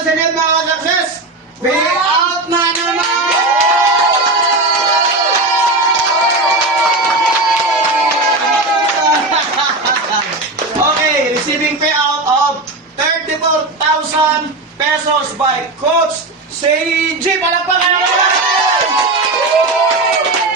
once again mga success, payout na naman! Okay, receiving payout of 34,000 pesos by Coach CJ. Palakpakan naman!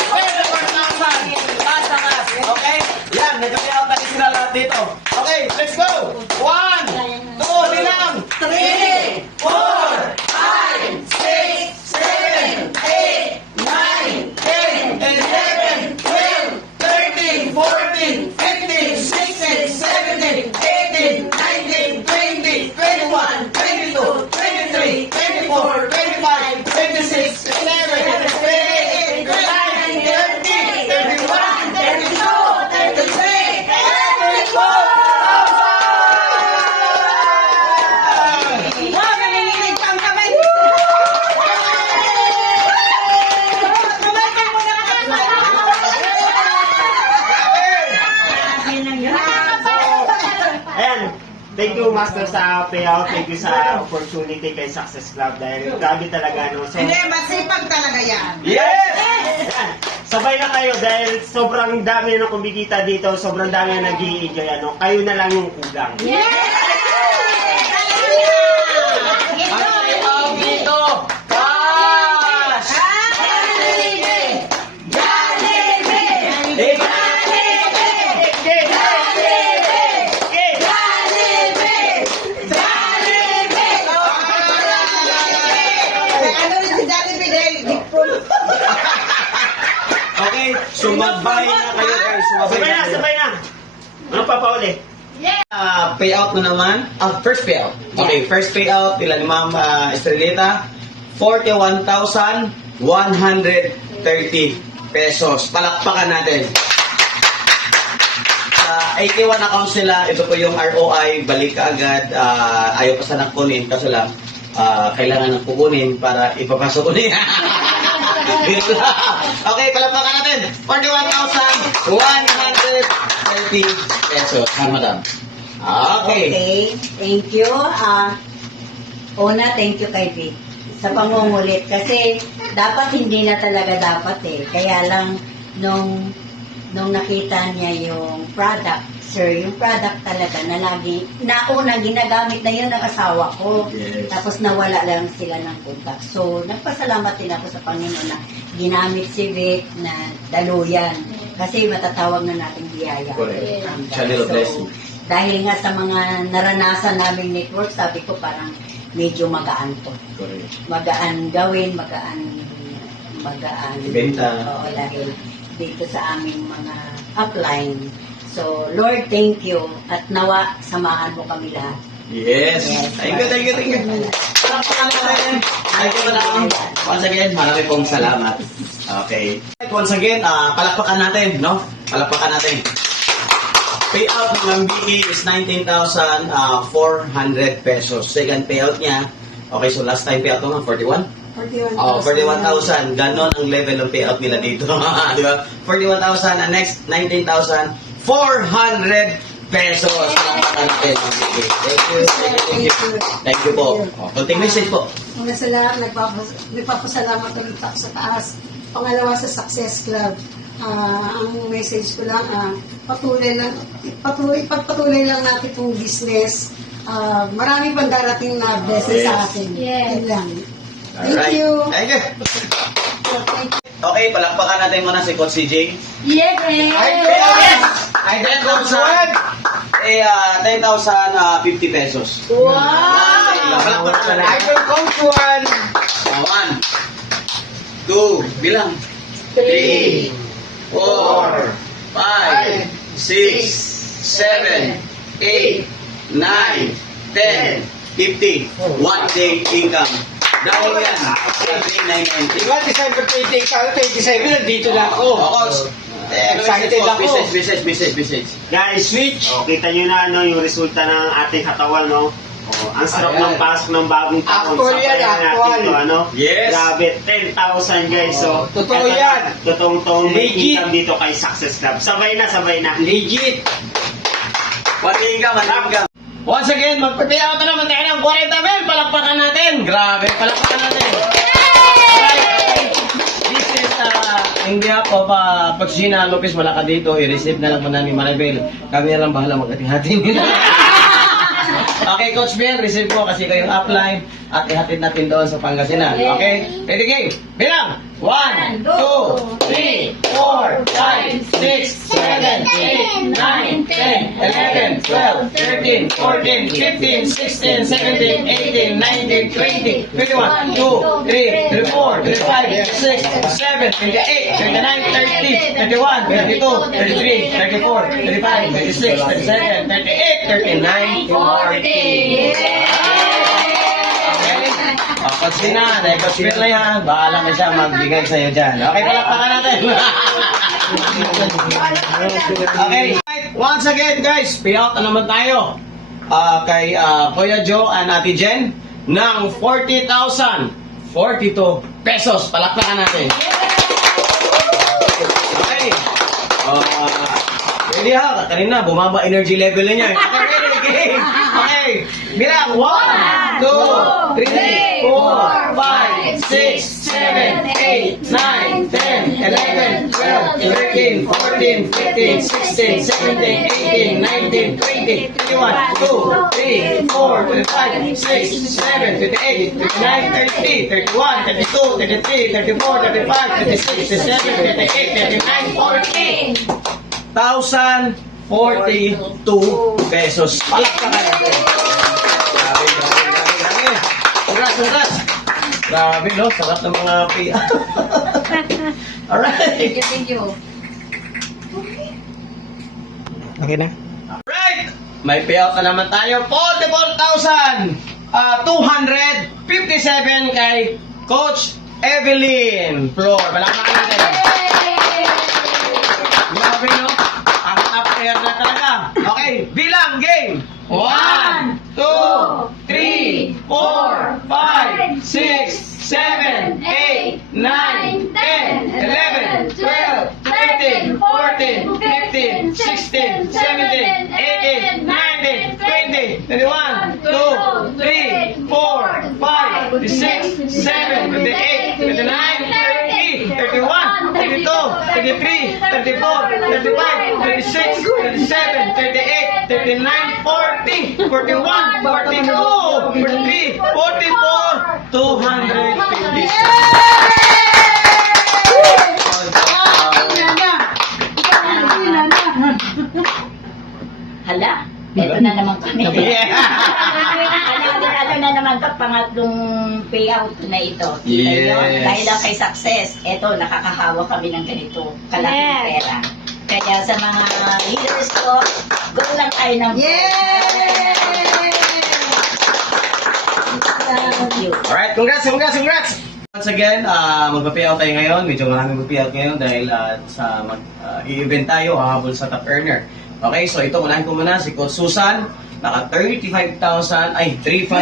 Okay, 34,000. Taas. Okay? Yan, may payout na sila lahat dito. Okay, let's go! 1, 2, bilang! 3, 4, 5, 6, 7, 8, 9, 10, 11, 12, 13, 14, 15, 16, 17, 18, 19, 20, 21, 22, 23, 24, 25, 26, 27, 28, 29, 30, 31, 32, 33, 34! Ayan, thank you Master sa payout, thank you sa opportunity kay Success Club dahil grabe talaga no. So, Hindi, masipag talaga yan. Yes! ayan, sabay na kayo dahil sobrang dami na kumikita dito, sobrang dami na nag-i-enjoy ano. Kayo na lang yung kulang. Ang payout dito, cash! Ano rin si Jollibee dahil Okay, sumabay na kayo guys. Sabay na. Ano pa uli? Payout na naman. First payout. Okay, first payout nila ni Ma'am Estrelita, 41,130 pesos. Palakpakan natin. Sa 81 accounts nila, ito po yung ROI, balik ka agad. Ayaw pa sanang kunin, kaso lang, kailangan ng kukunin para ipapasok ko niya. Okay, palakpakan natin. 41,130 pesos. Madam. Okay. Okay, thank you. Una, thank you kay Vic sa pangungulit kasi dapat hindi na talaga dapat eh. Kaya lang nung nakita niya yung product, sir, yung product talaga na lagi, nauna ginagamit na yun ng asawa ko. Yes. Tapos nawala lang sila ng contact. So, nagpasalamat din ako sa Panginoon na ginamit si Vic na daluyan. Kasi matatawag na natin biyaya. Correct. From God. Channel of blessing. Dahil nga sa mga naranasan naming network, sabi ko parang medyo magaan to. Correct. Magaan gawin, magaan Ibenta. Oo, dahil dito sa aming mga upline. So, Lord, thank you. At nawa, samahan mo kami lahat. Yes. Thank you. Palakpakan natin. Thank you, madam. Once again, marami pong salamat. Okay. Once again, palakpakan natin, no? Palakpakan natin. Payout ng MBE is 19,400 pesos. Second payout niya, okay, so last time payout naman, 41? 41,000. Ganon ang level ng payout nila dito. Di ba? 41,000. And next, 19,400 pesos. Palakpakan natin. Thank you. Thank you po. Konting message po. Una sa lahat, nagpapasalamat ulit ako sa taas. Pangalawa sa Success Club. Ang message ko lang, pagpatuloy lang natin itong business. Marami pang darating na blessing sa atin. Yun lang. Thank Alright. you. Thank you. Okay, palakpakan natin muna si Coach CJ. Yes! Ay, 10,000. 10,050 pesos. Wow! Palakpakan natin. will coach one. 1, 2, bilang. 3, 4, 5, 6, 7, 8, 9, 10, 50. 1 day income. Dahil yan. Diba, December 27, nandito na ako. Excited ako. Business. Guys, kita nyo na ano, yung resulta ng ating katawan, no? Ang sarap ng pasok ng bagong taon. Actual yan, Sabayan natin actual. to, ano? Yes. Grabe, 10,000 guys. So, Totoo eto yan. na, Totoong may Legit. income dito kay Success Club. Sabay na. Legit. One income. Once again, magpapayout na naman tayo ng 40 mil. Palakpakan natin. Grabe, palakpakan natin. Alright, this is, hindi ako pa, pag si Gina Lopez wala ka dito, i-receive na lang muna ni Maribel. Kami na lang bahala mag-hati-hati nila. Okay, Coach Ben, receive po kasi kayong upline at ihatid natin doon sa Pangasinan. Okay? Ready, game? Bilang! 1, 2, 3, 4, 5, 6, 7, 8, 9, 10, 11, 12, 13, 14, 15, 16, 17, 18, 19, 20, 21, 2, 3, 34, 35, 36, 37, 38, 39, 30, 31, 32, 33, 34, 35, 36, 37, 38, 39, 40. Okay, Coach Dina, dahil Coach Bill na yan, bahala na siya magbigay sa'yo dyan. Okay, palakpakan natin. Okay, once again guys, payout na naman tayo kay Kuya Joe and Ate Jen ng 40,042 pesos. Palakpakan natin. Okay. Ready ha? Kanina, bumaba energy level niya. Okay, ready? Okay. Okay. Bilang. 1, 2, 3, 4, 5, 6, 7, 8, 9, 10, 11, 12, 13, 14, 15, 16, 17, 18, 19, 20, 21, 2, 3, 4, 25, 6, 7, 28, 29, 30, 31, 32, 33, 34, 35, 36, 37, 38, 39, 40. 1,042 pesos. Palakpakan natin. Grabe, grabe, grabe, grabe. Congrats, congrats. Grabe, no? Sarap ng mga pia. Alright. Thank you. Okay na? Alright. May payout na naman tayo. 44,257 kay Coach Evelyn Flor. Palakpakan natin. Grabe, no? Ang up-air na talaga. Okay, bilang game. 1, 2, 3, 4, 5, 6, 7, 8, 9, 10, 11, 12, 13, 14, 15, 16, 17, 18, 19, 20, 21, 2, 3, 4, 5, 6, 7, 28, 29, 30, 31, 32, 33, 34, 35, 36, 37, 38, 39, 40, 41, 42, 43, 44, 250. Hala, ito na naman kami. Yeah. Ano na naman to, pangatlong payout na ito. Yes. Dahil lang kay success, eto, nakakahawa kami ng ganito, kalaking pera. Kaya sa mga leaders ko, go lang tayo ng Thank you. Alright, congrats, congrats, congrats! Once again, magpa-payout tayo ngayon. Medyo maraming mag-payout ngayon dahil sa i-event tayo, hahabol sa top earner. Okay, so ito, unahin ko muna si Coach Susan. Naka 35,000, ay, 35.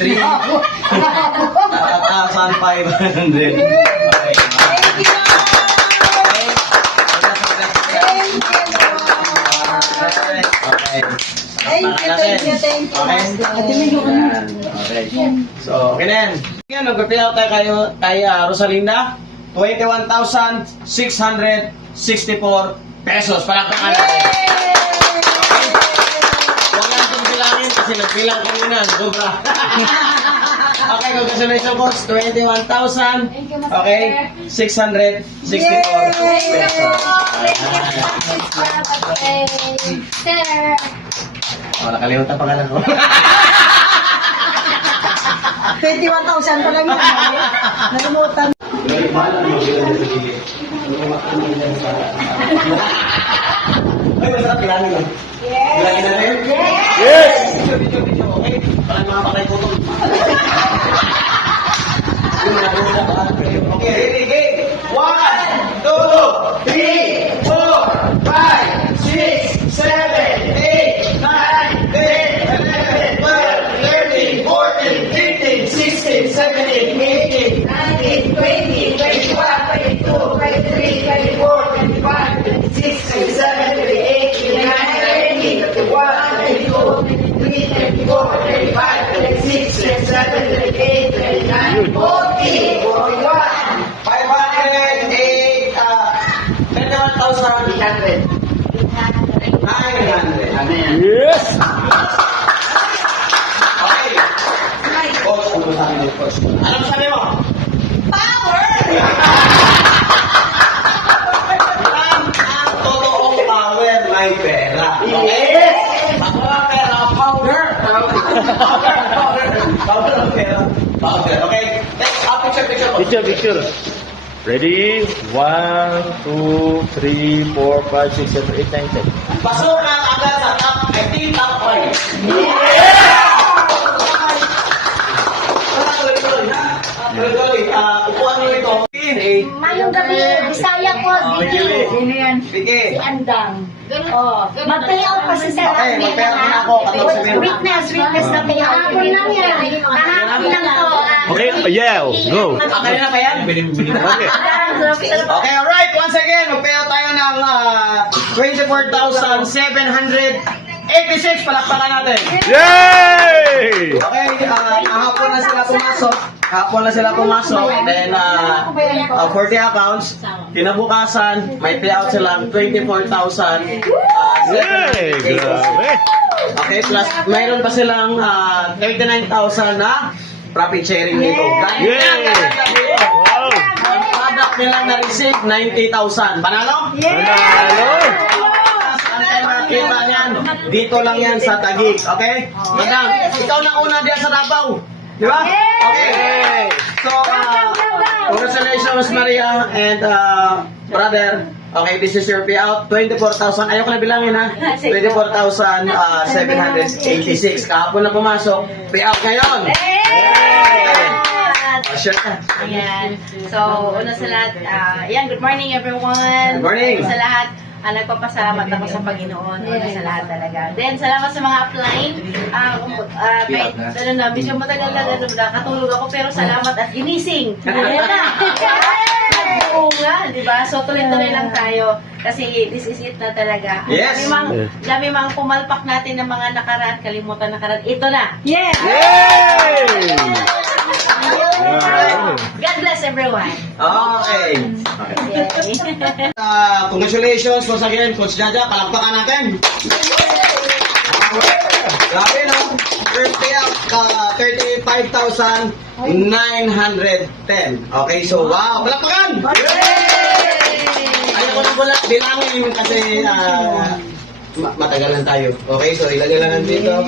3,500. Okay. Okay. Thank you. Okay. Okay. So, okay na yan. Yan, nag-payout tayo kay Rosalinda. 21,664 pesos. Palakpakan natin. Huwag lang itong bilangin kasi nagbilang kanina. Sobra. Okay, congratulations boss. 21,000. Okay, 664 pesos. Oh, nakalimutan pa ka lang ko. 21,000 pa lang yun. Nalimutan. Ay, masarap bilangin lang. Bilangin natin? Yes! Video, okay? Parang mga patay ko itong. Okay, ready, game! 1, 2, 3, 4, 5, 6, 7, 8, 9, 10, 11, 12, 13, 14, 15, 16, 17, 18, 19, 20, 21, 22, 23, 24, 25, 26, 27, 28, 29, 30, 31, 32, 33, 34, 35, 36, 37, 38, 39, 40, 41. 508, 31,800. 900. Ano yan? Yes! Okay. Coach, ano sabi mo, Coach? Anong sabi mo? Power! Ang totoong power, may pera. Okay? Ako ang pera, powder. Powder ang pera. Powder. Okay? Next, picture. Picture. Ready? 1, 2, 3, 4, 5, 6, 7, 8, 9, 10. Pasok na agad sa top, I think top 5. Tuloy. Upuan nyo ito. Mayong gabi, Bisaya ko, Vicky. Sino yan? Sige. Si Andang. Oh, mag-payout pa si Sir. Okay, mag-payout na ako. Witness na payout. Kahapon lang yan. Kahapon lang to. Okay, yeah, go. Kaya na ba yan? Okay, alright. Once again, mag-payout tayo ng 24,786. Palakpakan natin. Yay! Okay, kahapon na sila pumasok. Then, 40 accounts. Kinabukasan, may payout silang 24,000. Yay! Grabe! Okay, plus mayroon pa silang 39,000 na profit sharing dito. Yay! Wow! Ang product nilang na-receive, 90,000. Panalo? Panalo! Antay makita niyan. Dito lang yan sa Taguig. Okay? Madam, ikaw na una diyan sa Davao. Di ba? Okay. So, congratulations Maria and brother. Okay, this is your payout. 24,000. Ayoko na bilangin ha. 24,786. Kahapon na pumasok. Payout ngayon. Sure ka. Ayan. So, una sa lahat, good morning everyone. Good morning. Sa lahat, nagpapasalamat ako sa Panginoon. Una sa lahat talaga. Then, salamat sa mga applying. Kahit, medyo matagal na, katulog ako, pero salamat at ginising. Ayan na. Oo nga, di ba? So, tuloy-tuloy lang tayo. Kasi this is it na talaga. Yes. Dami mang pumalpak natin ng mga nakaraan, kalimutan nakaraan. Ito na. Yay! God bless everyone. Okay. Congratulations once again, Coach Jaja. Palakpakan natin. Grabe, no? First payout, 35,910. Okay, so wow, palakpakan! Ayaw ko na pala bilangin kasi matagalan tayo. Okay, so ilagay lang dito.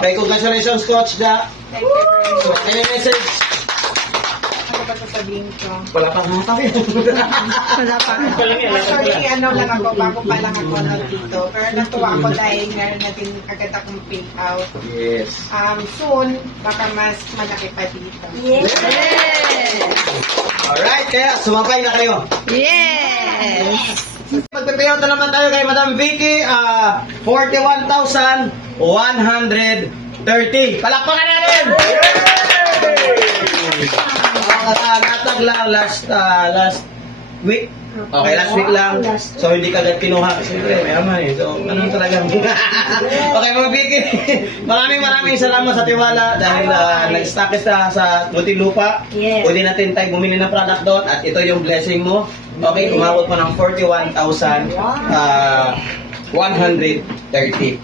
Okay, congratulations, Coach Ja. So, any message? Ano ba sasabihin ko? Wala pa nga tayo. Wala pa. Actually, lang ako, bago pa lang ako dito. Pero natuwa ako dahil meron natin agad akong pick out. Yes. Soon, baka mas malaki pa dito. Alright, kaya sumabay na kayo. Yes! Magpipayout na naman tayo kay Madam Vicky, 41,130. Palakpakan natin! Natagla last week. Okay, last week lang. So, hindi kagad kinuha. Siyempre, mayaman eh. So, ano talaga. Okay, Ma'am Vicky. Maraming salamat sa tiwala dahil nag-stock ka sa Muntinlupa. Yes. Pwede natin tayo bumili ng product doon at ito yung blessing mo. Okay, umabot mo ng 41,130.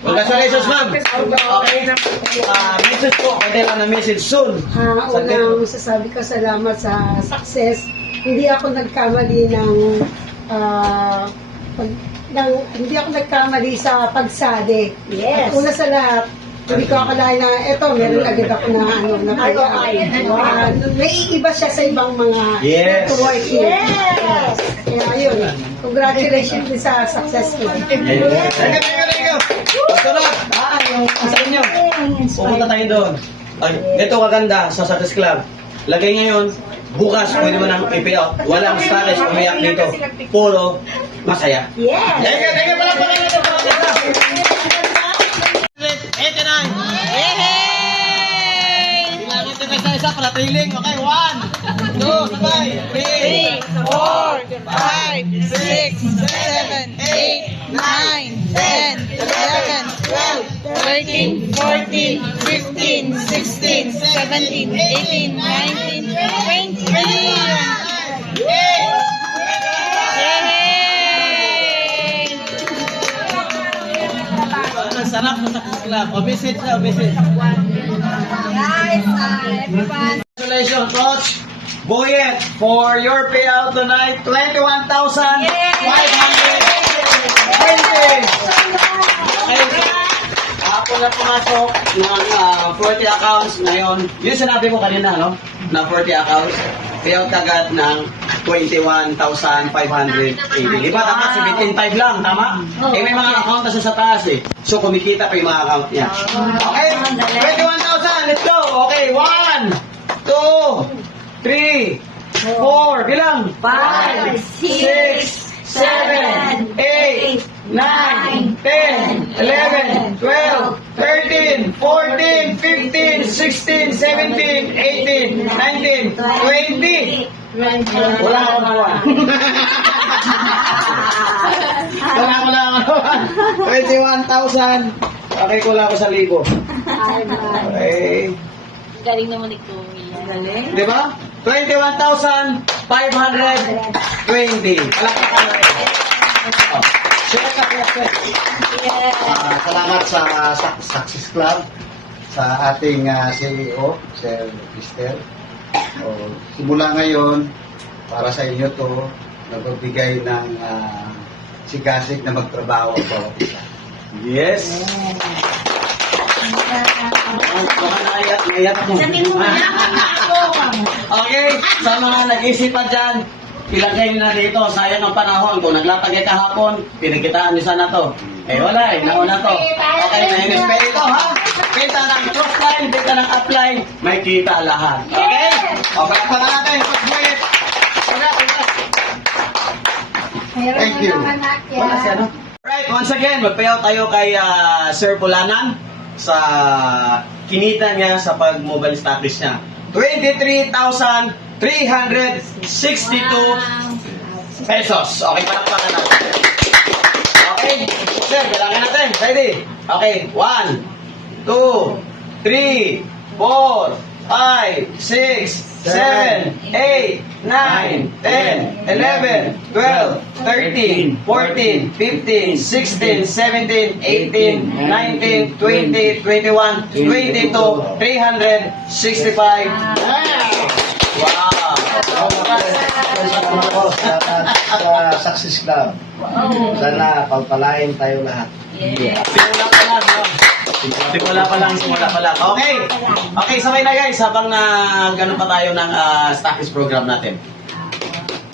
Congratulations, ma'am. Okay. Message po. Pwede lang na message soon. Unang sasabi ko salamat sa success. Hindi ako nagkamali hindi ako nagkamali sa pagsali. Yes. At una sa lahat, hindi ko akalain na meron agad ako na kaya. Naiiba siya sa ibang mga Yes. network. Yes! Kaya ayun, congratulations din sa success ko. Thank you. Sunod. Yung sa inyo. Pumunta tayo doon. Ito kaganda sa Success Club. Lagay ngayon, bukas pwede mo nang i-payout. Walang stress umiyak dito. Puro masaya. Yes! Thank you pala natin. 89. Bilangin ito na isa para tiling. Okay, 1, 2, sabay. 3, 4, 5, 6, 7, 8, 9, 10, 11, 12, 13, 14, 15, 16, 17, 18, 19, 20. Yay! Ang sarap sa Success Club. O, message na, message. Guys, everyone. Congratulations, Coach Boyet, for your payout tonight, 21,520. Ako na pumasok ng 40 accounts ngayon. Yung sinabi ko kanina, no? Na 40 accounts. Payout agad ng 21,580. Di ba? Dapat 17.5 lang, tama? Eh, may mga account kasi sa taas eh. So, kumikita pa yung mga account niya. Okay? 21,000, let's go! Okay, 1, 2, 3, 4, bilang! 5, 6, 7, 8, 9, 10, 11, 12, 13, 14, 15, 16, 17, 18, 19, 20. Wala ako naman. Wala ako naman. 21,000. Okay, wala ako sa libo. Okay. Galing naman ni Chloe. Di ba? 21,520. Palakpakan na rin. Oh. Share ka, share. Salamat sa Success Club, sa ating CEO, Sir Mister. Simula ngayon, para sa inyo to, nagbibigay ng sigasig na magtrabaho ang bawat isa. Yes. Baka naiyak ako. Okay, sa mga nag-isip pa dyan, ilagay nyo na dito, sayang ang panahon. Kung naglatagay kahapon, pinagitaan nyo sana to. Eh wala eh, nauna to. Okay, na-inspire ito ha. Kita ng crossline, kita ng upline, may kita lahat. Okay? Okay, pa natin. Thank you. Wala siya, no? Alright, once again, mag-payout tayo kay Sir Bulanan sa kinita niya sa pag-mobile status niya. 23,362 pesos. Okay, palakpakan natin. Okay, sir, bilangin natin. Ready? Okay, 1, 2, 3, 4, 5, 6, 7, 8, 9, 10, 11, 12, 13, 14, 15, 16, 17, 18, 19, 20, 21, 22, 365. Wow! Ako sa Success Club. Sana pagpalain tayo lahat. Simula pa lang, no? Simula pa lang. Okay. Okay, sabay na guys, habang na ganun pa tayo ng Stockies program natin.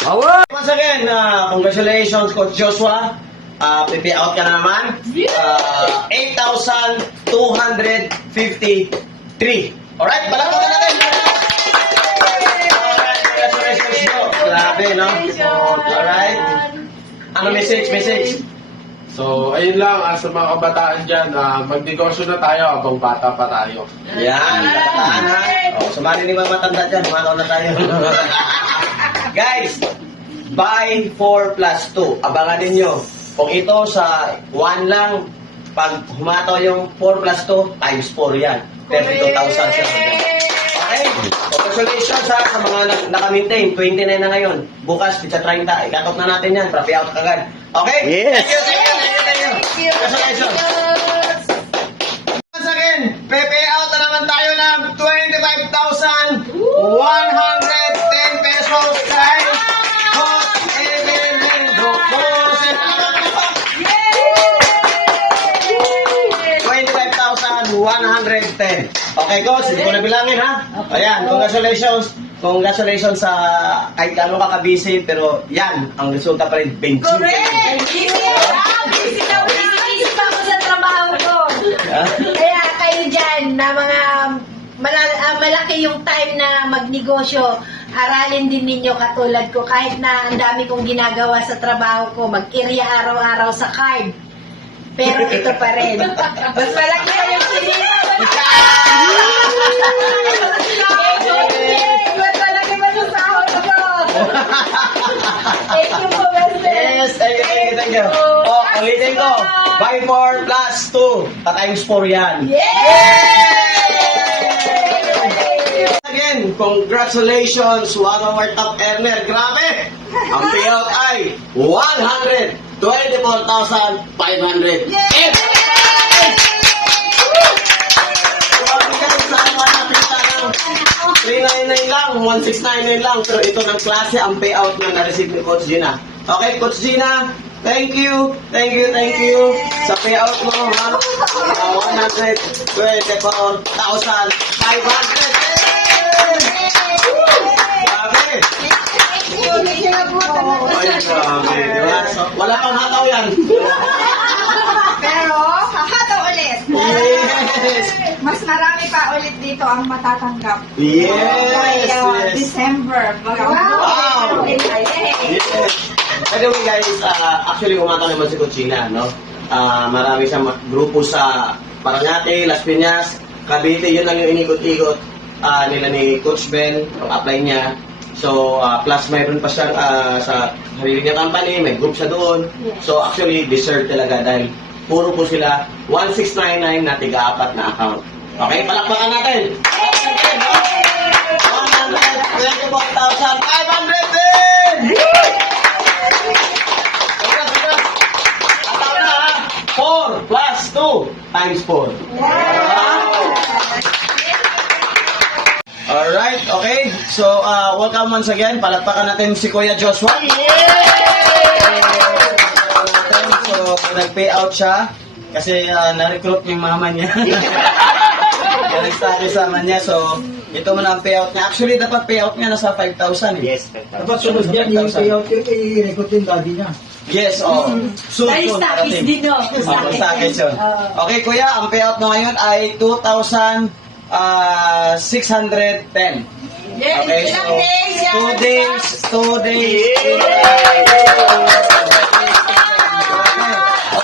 Once again, congratulations Coach Joshua. Pipi out ka na naman. 8,253. Alright, palakpakan natin. Alright, congratulations Joe. Grabe, no? Alright. Ano message? So, ayun lang, sa mga kabataan dyan, magnegosyo na tayo habang bata pa tayo. Yan, kataan ha. Sumali ni mga matanda dyan, manaw na tayo. Guys, buy 4+2. Abangan ninyo. Kung ito sa 1 lang, pag humataw yung 4+2, times 4 yan. 32,000 siya. Okay? Congratulations ha sa mga naka-maintain. 29 na ngayon. Bukas, pizza 30. Ikatok na natin yan. Profi out kagad. Okay? Yes. Thank you. Congratulations. Once again, pepe out na naman tayo ng 25,110 pesos kay Coach Evelyn Docos. 25,110. Okay, Coach, hindi ko na bilangin ha. Ayan, congratulations. Congratulations sa kahit gano'n ka ka-busy, pero yan, ang resulta pa rin, benching. Correct! Busy pa ako sa trabaho ko. Kaya kayo dyan na mga malaki yung time na magnegosyo, aralin din ninyo katulad ko. Kahit na ang dami kong ginagawa sa trabaho ko, mag-area araw-araw sa card. Pero ito pa rin. Mas malaki pa yung sinila. Mas malaki pa yung sahod ko. Thank you po, Best Friend. Yes, thank you. Oh, ulitin ko. By 4 plus 2. Pa-times 4 yan. Again, congratulations, one of our top earner. Grabe! Ang payout ay 124,500. Yes! Grabe guys, saan mo nakita ng 399 lang, 1699 lang. Pero ito ng klase ang payout na na-receive ni Coach Gina. Okay, Coach Gina, thank you sa payout mo, ha? 124,500. Grabe! Ay, grabe, di ba? So, wala kang hataw yan. Pero, hahataw ulit. Yes! Mas marami pa ulit dito ang matatanggap. Yes! Yes! December. Wow! Yes! By the way guys, actually umata naman si Coachina, no? Marami siyang grupo sa Paranaque, Las Piñas, Cavite, yun lang yung inikot-ikot nila ni Coach Ben, yung apply niya. So, plus mayroon pa siya sa sarili niya company, may group siya doon. So, actually, deserve talaga dahil puro po sila 1699 na tiga-apat na account. Okay, palakpakan natin! 124,500 din! Atawag na ha! 4 plus 2 times 4. Alright, okay. So, welcome once again. Palakpakan natin si Kuya Joshua. So, nag-payout siya kasi na-recruit yung mama niya. Nag-start kasama niya. So, ito muna ang payout niya. Actually, dapat payout niya nasa 5,000. Yes, Dapat sunod yan, yung payout yung i-record yung daddy niya. Yes, oh. Dahil stakis din, no? Stakis yun. Okay, kuya, ang payout mo ngayon ay 2,610. Okay, so 2 days.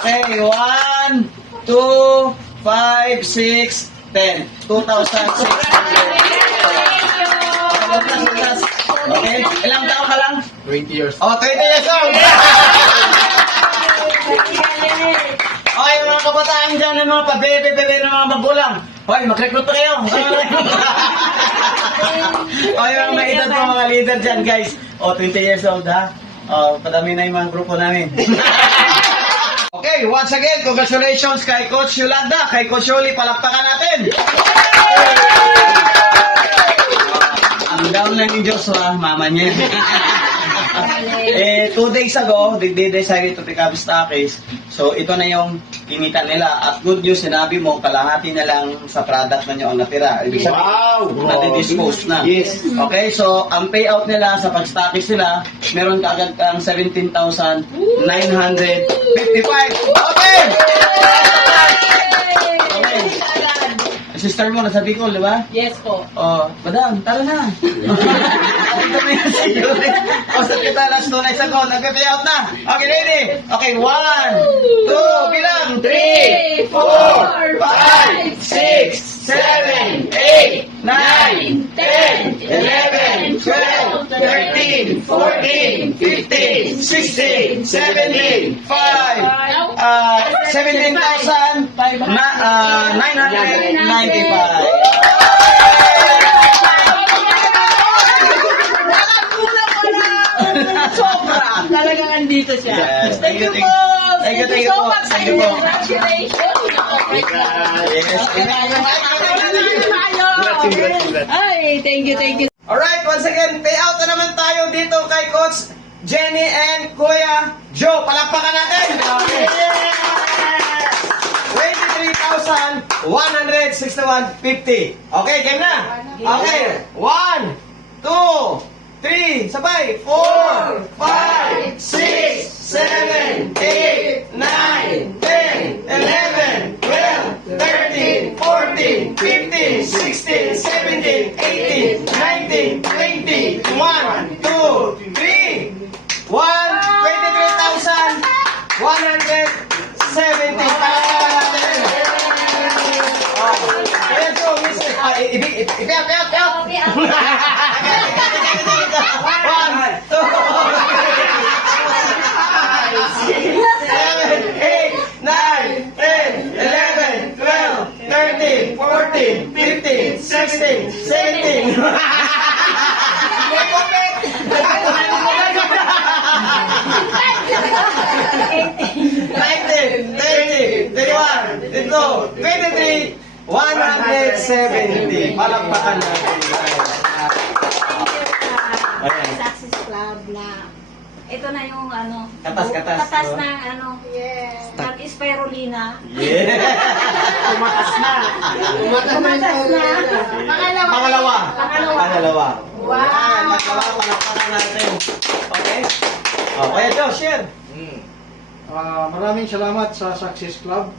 Okay, 1, 2, 5, 6, 10. 2,600. Okay, ilang taon ka lang? 20 years. Oh, 20 years old! Okay, mga kabataan dyan, ng mga pabebe-bebe ng mga magulang. Hoy, mag-recruit pa kayo! Okay, mga edad po, mga leader dyan, guys. Oh, 20 years old, ha? Oh, padami na yung mga grupo namin. Okay, once again, congratulations kay Coach Yolanda, kay Coach Yoli, palakpakan natin! Ang down lang ni Joshua, mama niya. 2 days ago, they decided to pick up Stakis. So, ito na yung kinita nila. At good news, sinabi mo, kalahati na lang sa product na nyo ang natira. Ibig sabihin, nadi-dispose na. Yes. Okay, so, ang payout nila sa pag-Stakis nila, meron kaagad kang 17,955. Okay! Okay. Sister mo, nasa Bicol, di ba? Yes po. Oh, madam, tara na. Ito na yung siguro. Kausap kita last 2 nights ago, nagpe-payout na. Okay, ready? Okay, 1, 2, bilang. 3, 4, 5, 6, 7, 8, 9, 10, 11, 12, 13, 14, 15, 16, 17, 5, 17,995. Sobra. Talagang nandito siya. Yes, thank you. Thank you so much. Thank you po. Congratulations. Ay, thank you. Alright, once again, payout na naman tayo dito kay Coach Jenny and Kuya Joe. Palakpakan natin! 23,161.50. Okay, game na? Okay, 1, 2, 3, sabay, 4, 5, 6, 7, 8, 9, 10, 11, 12, 13, 14, 15, 16, 17, 18, 19, 20, 1, 2, 3, 23,170. Palakpakan natin. Ayan po, mister. Ipiap. 1, 2, 3, 4, 5, 6, 7, 8, 9, 16, 17. May kopit! 19, 20, 21, 22, 23, 170. Palakpakan natin. Ayan. Success Club na ito na yung ano, Katas. Oh. na ano, ng spirulina. Yeah. Tumakas na. Kumatas na. Pangalawa. Wow. Ayan, pangalawa, palakpakan natin. Okay? Oh, kaya Joe, share. Maraming salamat sa Success Club.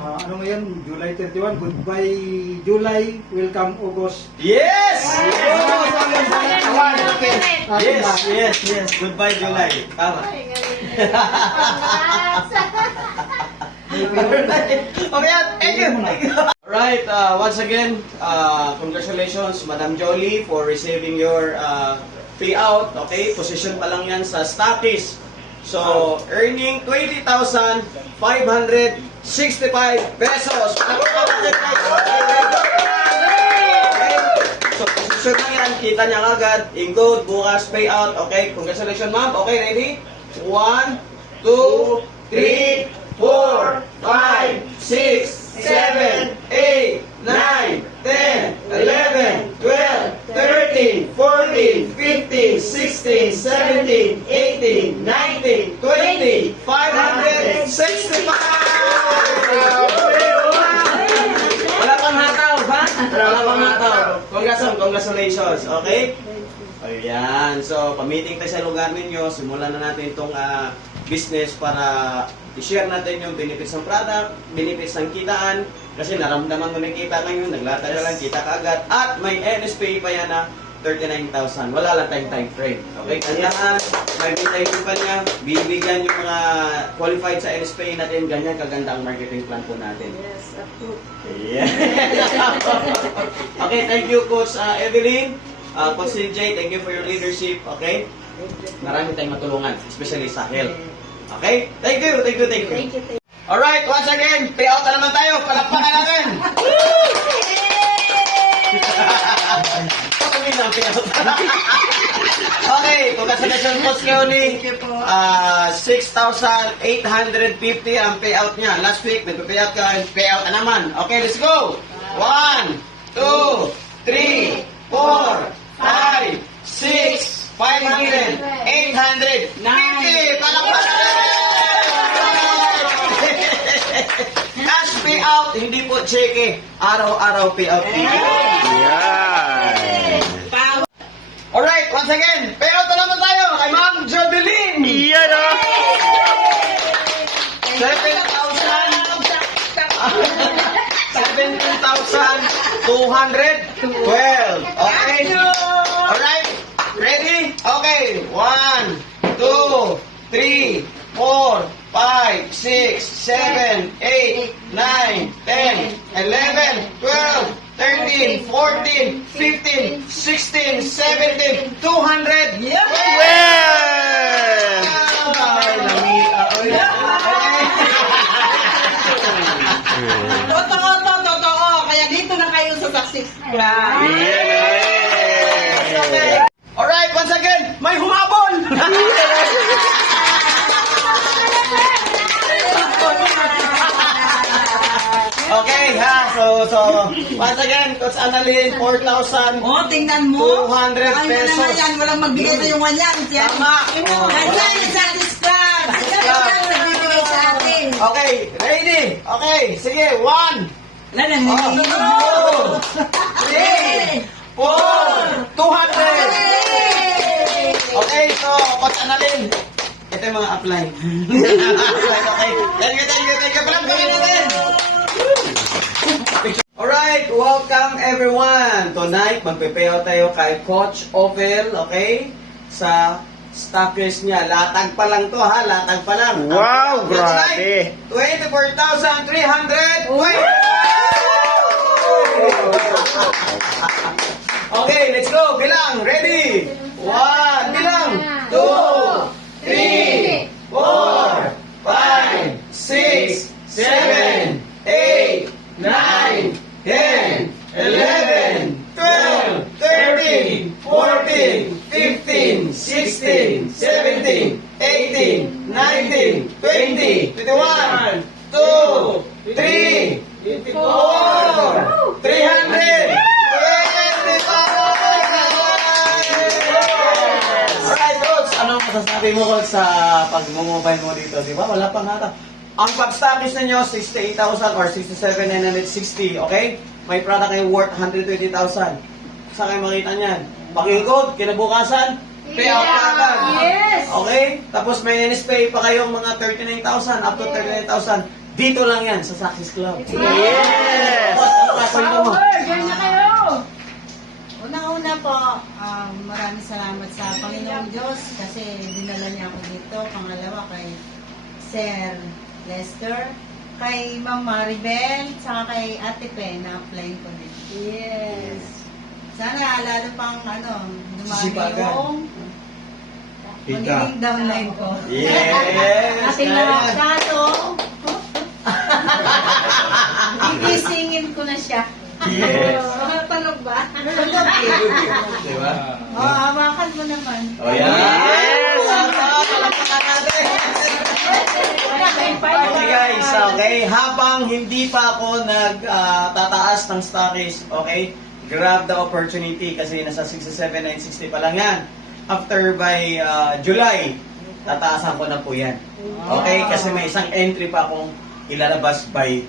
Ano ngayon? July 31. Goodbye July. Welcome August. Yes! Yes! Yes. Goodbye, July. Tama. Okay, thank you. Alright, once again, congratulations, Madam Jolie, for receiving your payout. Okay, position pa lang yan sa Status. So, earning 20,565 pesos. So, position lang yan, kita niya kagad. In good, bukas, payout. Okay, congratulations, ma'am. Okay, ready? 1, 2, 3, 4, 5, 6, 7, 8, 9, 10, 11, 12, 13, 14, 15, 16, 17, 18, 19, 20, 565! Wala pang hataw, ha? Wala pang hataw. Congratulations, okay? Ayan, so pamiting tayo sa lugar ninyo, simulan na natin itong business para i-share natin yung benefits ng product, benefits ng kitaan, kasi naramdaman mo na yung kita ngayon, naglata na lang, kita kaagad, at may NSPA pa yan na 39,000. Wala lang tayong time frame. Okay, tandaan, may bintay yung pa niya, bibigyan yung mga qualified sa NSPA natin, ganyan kaganda ang marketing plan po natin. Yes, approved. Yeah. Okay, thank you Coach Evelyn. Coach CJ, thank you for your leadership. Okay? Marami tayong matulungan, especially sa health. Okay? Thank you. Alright, once again, payout na naman tayo. Palakpakan natin. Okay, congratulations Coach Keoni. 6,850 ang payout niya. Last week, nagpa-payout ka, payout na naman. Okay, let's go. 1, 2, 3, 4, 5, 6, 500, 850. Palakpakan! Cash payout, hindi po cheque. Araw-araw payout. Yan. Alright, once again, payout na naman tayo kay Ma'am Jodeline. Yan o. 17,212. Okay? Alright? Ready? Okay. 1, 2, 3, 4, 5, 6, 7, 8, 9, 10, 11, 12, 13, 14, 15, 16, 17, 200. Yeah! Totoo. Kaya dito na kayo sa Success Club. Alright, once again, may humabol! Okay, ha? So, once again, Coach Annalyn, 4,000. Oh, tingnan mo. 200 Ay, pesos. na yan. Walang magbigay sa yung wanyan. Tama. Ganyan yung Success Club. Nagbibigay sa atin. Okay, ready? Okay, sige, 1, Lalang 2, 3, 4, 200. Okay, so, Coach Annalyn, ito yung mga apply. Okay, thank you. Palakpakan natin. Alright, welcome everyone. Tonight, magpe-payout tayo kay Coach Ovel, okay? Sa stockers niya. Latag pa lang to, ha? Latag pa lang. Wow, Ang payout niya grabe. tonight, 24,300. Okay, let's go. Bilang. Ready? 1, bilang. 2, 3, 4, 5, 6, 7, 8, 9, 10, 11, sabi mo ko sa pag-mobile mo dito, di ba? Wala pang hata. Ang pag-stockies ninyo, 68,000 or 67,960, okay? May product kayo worth 120,000. Saan kayo makita niyan? Pag-ikot, kinabukasan, payout na agad. Yes! Okay? Tapos may pay pa kayong mga 39,000 up to 39,000. Dito lang yan sa Success Club. Yes! Power! Diyan na kayo! Unang-una po, maraming salamat sa Panginoong Diyos kasi dinala niya ako dito. Pangalawa kay Sir Lester, kay Ma'am Maribel, saka kay Ate Pe na apply ko din. Yes! Sana lalo pang dumami Sisipagan. yung magiging downline ko. Yes! Ating mga kaso, igisingin ko na siya. Yes! Mga tanong ba? Di ba? Hawakan mo naman. Oh, yes! Palakpakan natin! Okay guys, okay. Habang hindi pa ako nagtataas ng stockies, okay, grab the opportunity kasi nasa 67,960 pa lang yan. After by July, tataasan ko na po yan. Okay, kasi may isang entry pa akong ilalabas by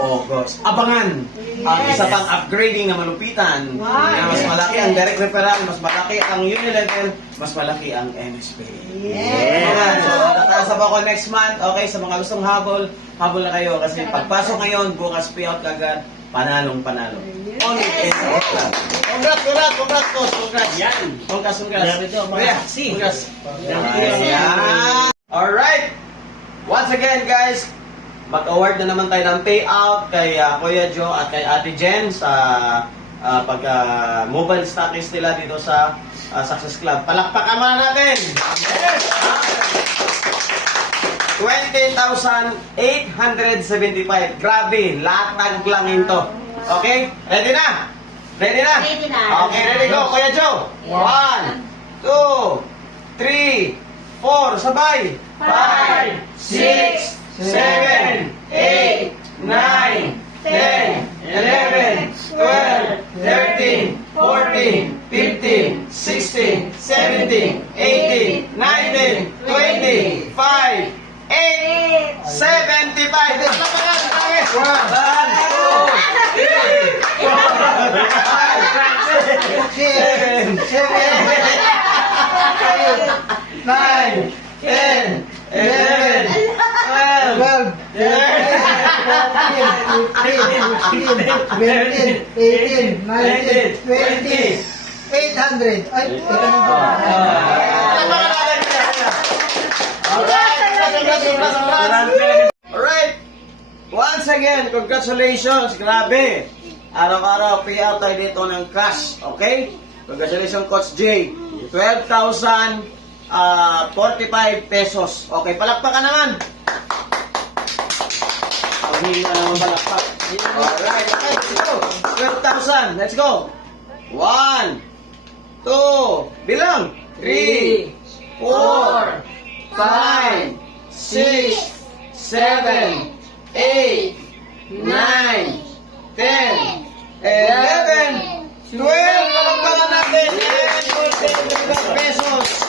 August. Abangan ang isa pang upgrading na malupitan. Na mas malaki ang direct referral, mas malaki ang Unilevel, mas malaki ang MSP. Ayan. So, tataas pa ako next month. Okay, sa mga gustong habol na kayo. Kasi pagpasok ngayon, bukas payout agad, panalong panalo. Only in our club. Congrats, coach. Congrats. Yan. Congrats. Congrats. Ayan. Alright. Once again, guys, mag-award na naman tayo ng payout kay Kuya Joe at kay Ate Jen sa mobile stockies nila dito sa Success Club. Palakpakan muna natin! Yes! 20,875. Grabe, latag lang ito. Okay? Ready na? Ready na? Ready na. Okay, ready go. Kuya Joe. 1, 2, 3, 4. Sabay. 5, 6, 7, 8, 9, 10, 11, 12, 13, 14, 15, 16, 17, 18, 19, 20, 5, 8, 75. Palakpakan! 1, 2, 3, 4, 5, 6, 7, 8, 9, 10, 11, 12, 18, 19, 20, 800. Ay, Alright! Once again, congratulations! Grabe! Araw-araw, payout tayo dito ng cash. Okay? Congratulations, Coach J. 12,045 pesos. Okay, palakpakan naman! Hindi na naman palakpak. Alright, okay, let's go! 12,000, let's go! 1, 2, bilang! 3, 4, 5, 6, 7, 8, 9, 10, 11, 12! Palakpakan natin! 12 pesos!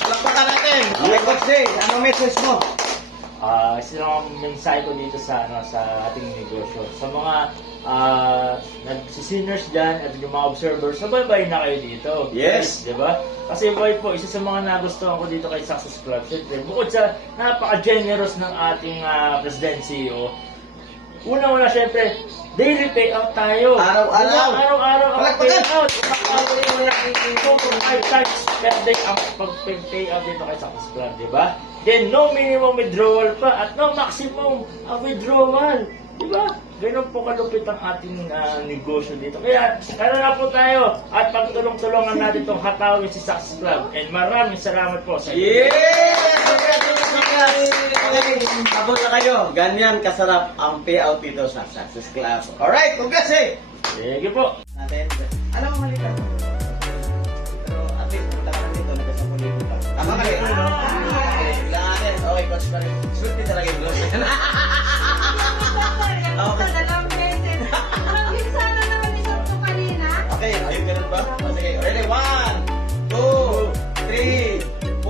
Palakpakan natin! Okay, Coach J, anong message mo? Isa lang ang mensahe ko dito sa ating negosyo. Sa mga nagsisinners dyan at yung mga observers, sabay-bay na kayo dito. Yes. Diba? Kasi boy po, isa sa mga nagustuhan ko dito kay Success Club. Siyempre, bukod sa napaka-generous ng ating President CEO, una-una siyempre, daily payout tayo. Araw-araw. Araw-araw ang Palakpakan. payout. 5 times per day ang pag-payout dito kay Success Club, diba? Then, no minimum withdrawal pa at no maximum withdrawal. Diba? Ganun po kalupit ang ating negosyo dito. Kaya, na po tayo at pagtulong-tulungan natin itong hatawin si Success Club. And maraming salamat po sa inyo. Yes! Okay, habol na kayo. Ganyan kasarap ang payout dito sa Success Club. Alright, congrats eh! Sige po. Natin. Alam mo, mali ka. Pero at least, punta ka na dito, nagkasapunin ko pa. Tama ka rin. Okay, bilangan natin. Okay, coach pa rin. Swerte talaga yung gloves. Okay, ayun ganun ba? O, sige, ready? 1, 2, 3, 4, 5,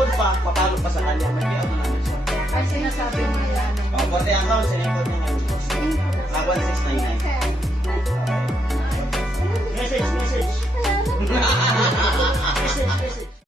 code pa, papalo pa sa kanya. May payout na namin siya. Kasi sinasabi mo yan. Pati account, sinikot niya. 1699.